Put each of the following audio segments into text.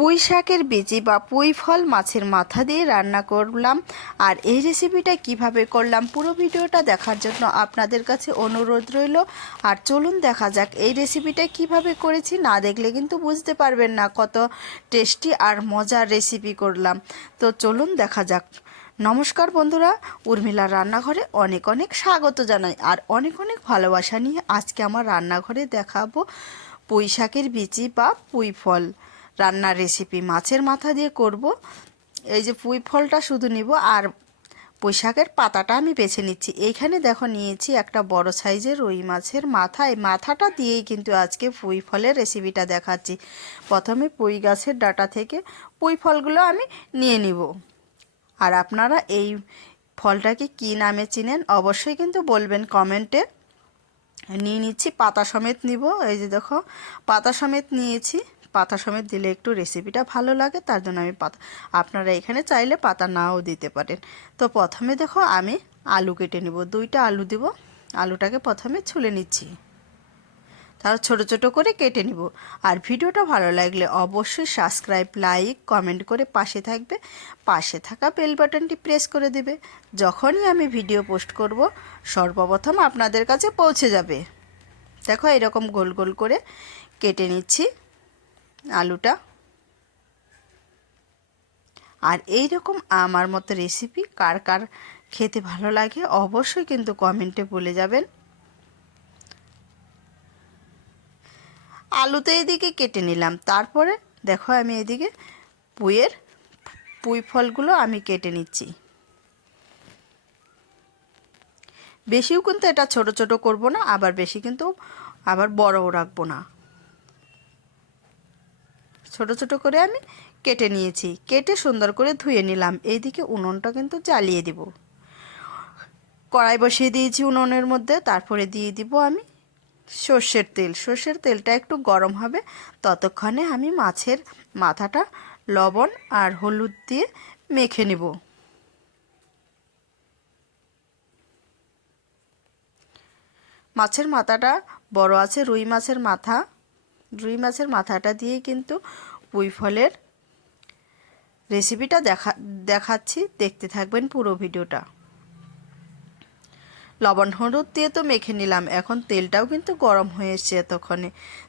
পুঁই শাকের বিচি বা পুঁই ফল মাছের মাথা দিয়ে রান্না করলাম। আর এই রেসিপিটা কীভাবে করলাম, পুরো ভিডিওটা দেখার জন্য আপনাদের কাছে অনুরোধ রইল। আর চলুন দেখা যাক এই রেসিপিটা কীভাবে করেছি, না দেখলে কিন্তু বুঝতে পারবেন না কত টেস্টি আর মজার রেসিপি করলাম। তো চলুন দেখা যাক। নমস্কার বন্ধুরা উর্মিলার রান্নাঘরে অনেক অনেক স্বাগত জানাই, আর অনেক অনেক ভালোবাসা নিয়ে আজকে আমার রান্নাঘরে দেখাবো পুঁই শাকের বিচি বা পুঁই ফল। রান্নার রেসিপি মাছের মাথা দিয়ে করব। এই যে পুঁই ফলটা শুধু নিব আর পুঁই পাতাটা আমি বেছে নিচ্ছি। এইখানে দেখো নিয়েছি একটা বড় সাইজের রুই মাছের মাথা। এই মাথাটা দিয়েই কিন্তু আজকে পুঁই ফলের রেসিপিটা দেখাচ্ছি। প্রথমে পুঁই গাছের ডাটা থেকে পুঁই ফলগুলো আমি নিয়ে নিব। আর আপনারা এই ফলটাকে কী নামে চিনেন অবশ্যই কিন্তু বলবেন কমেন্টে। নিয়ে নিচ্ছি, পাতা সমেত নিব। এই যে দেখো, পাতা সমেত নিয়েছি। পাতা সমেত দিলে একটু রেসিপিটা ভালো লাগে, তার জন্য আমি পাতা আপনারা এখানে চাইলে পাতা নাও দিতে পারেন। তো প্রথমে দেখো আমি আলু কেটে নিব, দুইটা আলু দিব। আলুটাকে প্রথমে ছুলে নিচ্ছি। তার ছোট ছোট করে কেটে নিব। আর ভিডিওটা ভালো লাগলে অবশ্যই সাবস্ক্রাইব লাইক কমেন্ট করে পাশে থাকবে। পাশে থাকা বেল বাটনটি প্রেস করে দেবে। যখনই আমি ভিডিও পোস্ট করব, সর্বপ্রথম আপনাদের কাছে পৌঁছে যাবে। দেখো এরকম গোল গোল করে কেটে নিচ্ছি। আলুটা। আর এই রকম আমার মতো রেসিপি কার কার খেতে ভালো লাগে অবশ্যই কিন্তু কমেন্টে বলে যাবেন। আলু তো এদিকে কেটে নিলাম, তারপরে দেখো আমি এদিকে পুইয়ের পুঁই ফলগুলো আমি কেটে নিচ্ছি। বেশিও কিন্তু এটা ছোট ছোট করব না, আবার বেশি কিন্তু আবার বড়ও রাখব না। ছোট ছোট করে আমি কেটে নিয়েছি। কেটে সুন্দর করে ধুয়ে নিলাম। এইদিকে উনুনটা কিন্তু জ্বালিয়ে দিব। কড়াই বসিয়ে দিয়েছি উনুনের মধ্যে। তারপরে দিয়ে দিব আমি সর্ষের তেল। সর্ষের তেলটা একটু গরম হবে। ততক্ষণে আমি মাছের মাথাটা লবণ আর হলুদ দিয়ে মেখে নেব। মাছের মাথাটা বড় আছে, রুই মাছের মাথা। রুই মাছের মাথাটা দিয়ে কিন্তু পুঁই ফলের রেসিপিটা দেখা, দেখাচ্ছি। দেখতে থাকবেন পুরো ভিডিওটা। লবণ হলুদ দিয়ে তো মেখে নিলাম। এখন তেলটাও কিন্তু গরম হয়ে এসছে এতক্ষণে।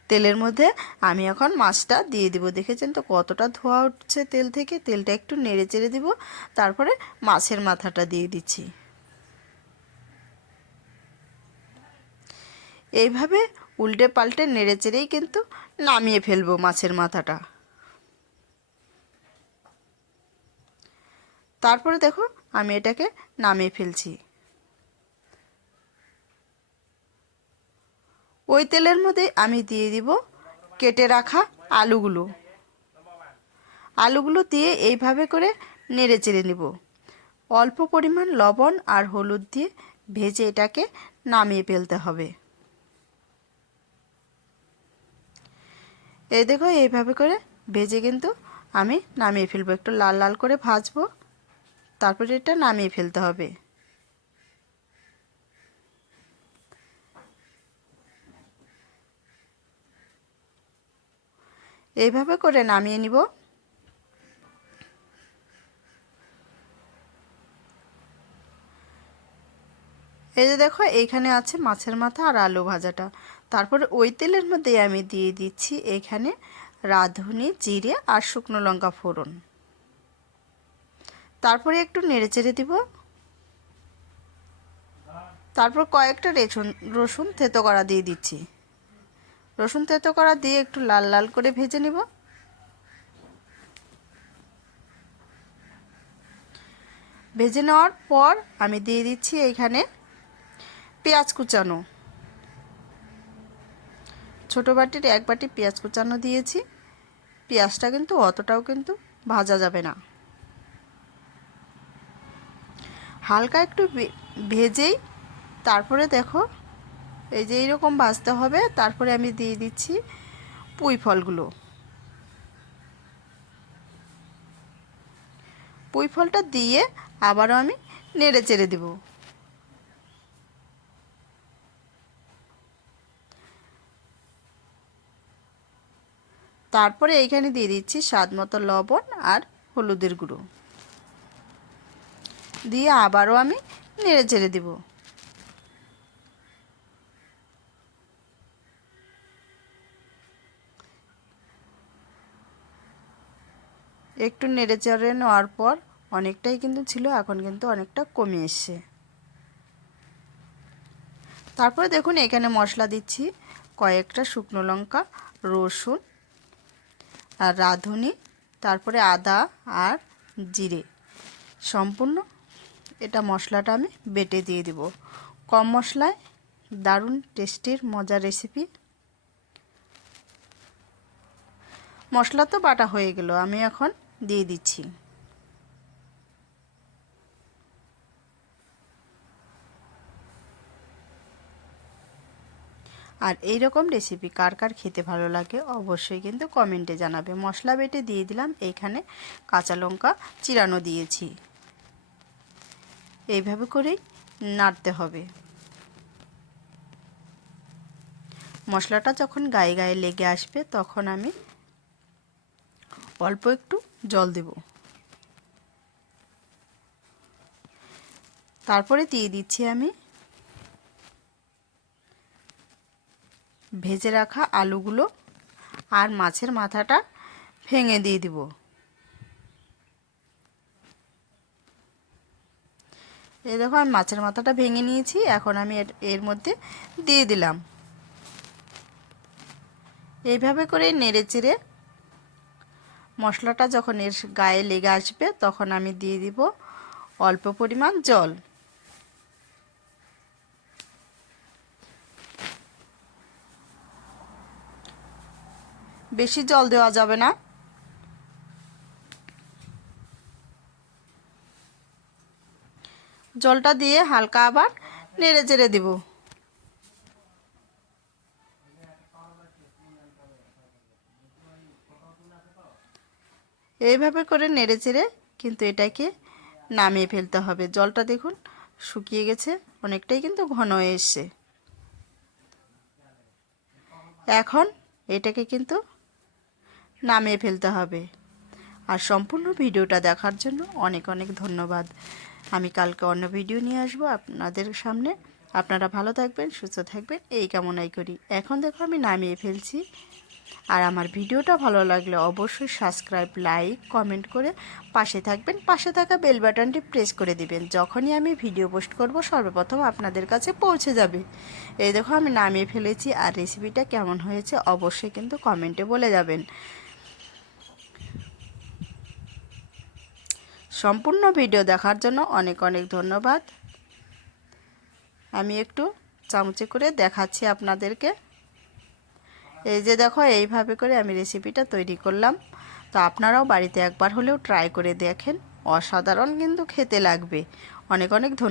তেলের মধ্যে আমি এখন মাছটা দিয়ে দিব। দেখেছেন তো কতটা ধোয়া উঠছে তেল থেকে? তেলটা একটু নেড়ে চেড়ে দিব। তারপরে মাছের মাথাটা দিয়ে দিচ্ছি। এইভাবে উল্টে পাল্টে নেড়ে চেড়েই কিন্তু নামিয়ে ফেলব মাছের মাথাটা। তারপরে দেখো আমি এটাকে নামিয়ে ফেলছি। ওই তেলের মধ্যে আমি দিয়ে দিব কেটে রাখা আলুগুলো। আলুগুলো দিয়ে এইভাবে করে নেড়ে চেড়ে নিব। অল্প পরিমাণ লবণ আর হলুদ দিয়ে ভেজে এটাকে নামিয়ে ফেলতে হবে। এই দেখো, এইভাবে করে ভেজে কিন্তু আমি নামিয়ে ফেলব। একটু লাল লাল করে ভাজবো, তারপরে এটা নামিয়ে ফেলতে হবে। এইভাবে করে নামিয়ে নিব। এই যে দেখো, এইখানে আছে মাছের মাথা আর আলু ভাজাটা। তারপরে ওই তেলের মধ্যে আমি দিয়ে দিচ্ছি এখানে রাঁধুনি, জিরে আর শুকনো লঙ্কা ফোড়ন। তারপরে একটু নেড়ে চেড়ে দিব। তারপর কয়েকটা রেসুন রসুন থেতো করা দিয়ে দিচ্ছি। রসুন থেতো করা দিয়ে একটু লাল লাল করে ভেজে নিব। ভেজে নেওয়ার পর আমি দিয়ে দিচ্ছি এইখানে পেঁয়াজ কুচানো। ছোটো বাটির এক বাটি পেঁয়াজ কুচানো দিয়েছি। পেঁয়াজটা কিন্তু অতটাও কিন্তু ভাজা যাবে না। হালকা একটু ভেজেই তারপরে দেখো এই যে এইরকম ভাজতে হবে, তারপরে আমি দিয়ে দিচ্ছি পুঁই ফলগুলো। পুঁই ফলটা দিয়ে আবারও আমি নেড়ে চেড়ে দেব। তারপরে এইখানে দিয়ে দিচ্ছি স্বাদ মতো লবণ আর হলুদের গুঁড়ো। দিয়ে আবারও আমি নেড়ে চেড়ে দেবো। একটু নেড়ে চেড়ে নেওয়ার পর অনেকটাই কিন্তু ছিল, এখন কিন্তু অনেকটা কমে এসছে। তারপরে দেখুন এখানে মশলা দিচ্ছি, কয়েকটা শুকনো লঙ্কা, রসুন আর রাঁধুনি, তারপরে আদা আর জিরে। সম্পূর্ণ এটা মশলাটা আমি বেটে দিয়ে দিব। কম মশলায় দারুণ টেস্টির, মজার রেসিপি মশলা তো বাটা হয়ে গেল, আমি এখন দিয়ে দিচ্ছি। আর এই রকম রেসিপি কার কার খেতে ভালো লাগে অবশ্যই কিন্তু কমেন্টে জানাবে। মশলা বেটে দিয়ে দিলাম এইখানে কাঁচা লঙ্কা চিরানো দিয়েছি। এইভাবে করেই নাড়তে হবে। মশলাটা যখন গায়ে গায়ে লেগে আসবে তখন আমি অল্প একটু জল দেব। তারপরে দিয়ে দিচ্ছি আমি ভেজে রাখা আলুগুলো আর মাছের মাথাটা ভেঙে দিয়ে দিব। এই দেখো আমি মাছের মাথাটা ভেঙে নিয়েছি, এখন আমি এর মধ্যে দিয়ে দিলাম। এইভাবে করে নেড়ে চেড়ে মশলাটা যখন এর গায়ে লেগে আসবে, তখন আমি দিয়ে দিব অল্প পরিমাণ জল। বেশি জল দেওয়া যাবে না। জলটা দিয়ে হালকা আবার নেড়ে চেড়ে দিব। এইভাবে করে নেড়ে চেড়ে কিন্তু এটাকে নামিয়ে ফেলতে হবে। জলটা দেখুন শুকিয়ে গেছে, অনেকটাই কিন্তু ঘন হয়ে এসছে। এখন এটাকে কিন্তু নামিয়ে ফেলতে হবে। আর সম্পূর্ণ ভিডিওটা দেখার জন্য অনেক অনেক ধন্যবাদ। আমি কালকে অন্য ভিডিও নিয়ে আসব আপনাদের সামনে। আপনারা ভালো থাকবেন, সুস্থ থাকবেন, এই কামনাই করি। এখন দেখো আমি নামিয়ে ফেলছি। আর আমার ভিডিওটা ভালো লাগলে অবশ্যই সাবস্ক্রাইব, লাইক, কমেন্ট করে পাশে থাকবেন। পাশে থাকা বেল বাটনটি প্রেস করে দিবেন। যখনই আমি ভিডিও পোস্ট করব, সর্বপ্রথম আপনাদের কাছে পৌঁছে যাবে। এই দেখো আমি নামিয়ে ফেলেছি। আর রেসিপিটা কেমন হয়েছে অবশ্যই কিন্তু কমেন্টে বলে যাবেন। সম্পূর্ণ ভিডিও দেখার জন্য অনেক অনেক ধন্যবাদ। আমি একটু চামচে করে দেখাচ্ছি আপনাদেরকে। এই যে দেখো, এইভাবে করে আমি রেসিপিটা তৈরি করলাম। তো আপনারাও বাড়িতে একবার হলেও ট্রাই করে দেখেন। অসাধারণ কিন্তু খেতে লাগবে। অনেক অনেক ধন্যবাদ।